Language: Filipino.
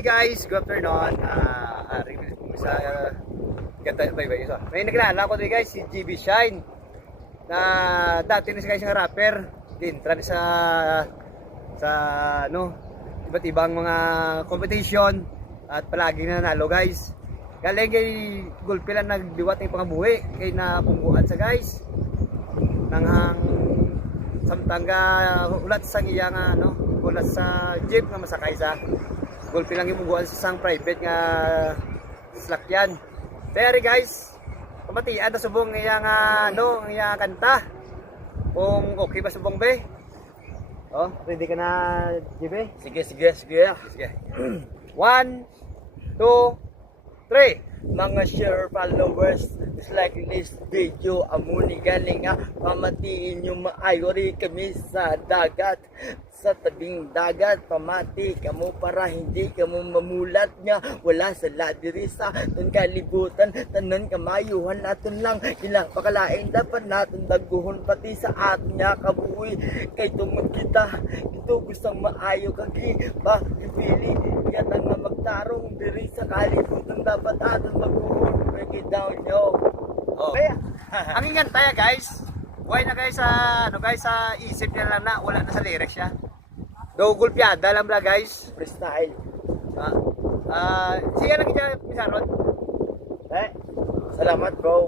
Hi guys, good afternoon. Review ko sa ganda isa. May nakilala ko din guys, si GB Shine. Na dati na siya guys, rapper. Dintra sa ano, iba't ibang mga competition at palagi nanalo guys. Galing kay gulpi lang nagdiwat ng pangabuhi kay napungguan sa guys. Nanghang samtangga ulat sa iyang ano, ulat sa jeep nga masakay sa gulpi lang imuguan sa isang private nga sasakyan. Pero guys, pamatian na subong iyang ano, iyang kanta. Kung okay ba subong be? Oh, ready ka na, JB? Sige. Sige. 1, 2, 3. Mga share followers, dislike this video. Amuni galing nga pamatiin yung maayori kami sa dagat. Sa tabing dagat, pamati kamo para hindi kamo mamulat nga. Wala sa ladiri sa itong kalibutan. Tanan kamayuhan natin lang. Ilang pakalain dapat natin daguhon pati sa atin nga kabuhi. Kay tumag kita, ito gustang maayo kagi. Bakipili, yan ang nga magtarong diri sa kalibutan. Dapat atin maguhon. Break it down, yo. Oh. Kaya, ang ingan tayo guys. Why na guys ano guys sa isip niya lang na wala na sa lyrics siya. Do gulpiada lang bla guys. Freestyle. Sige lang kita misaron. Salamat bro.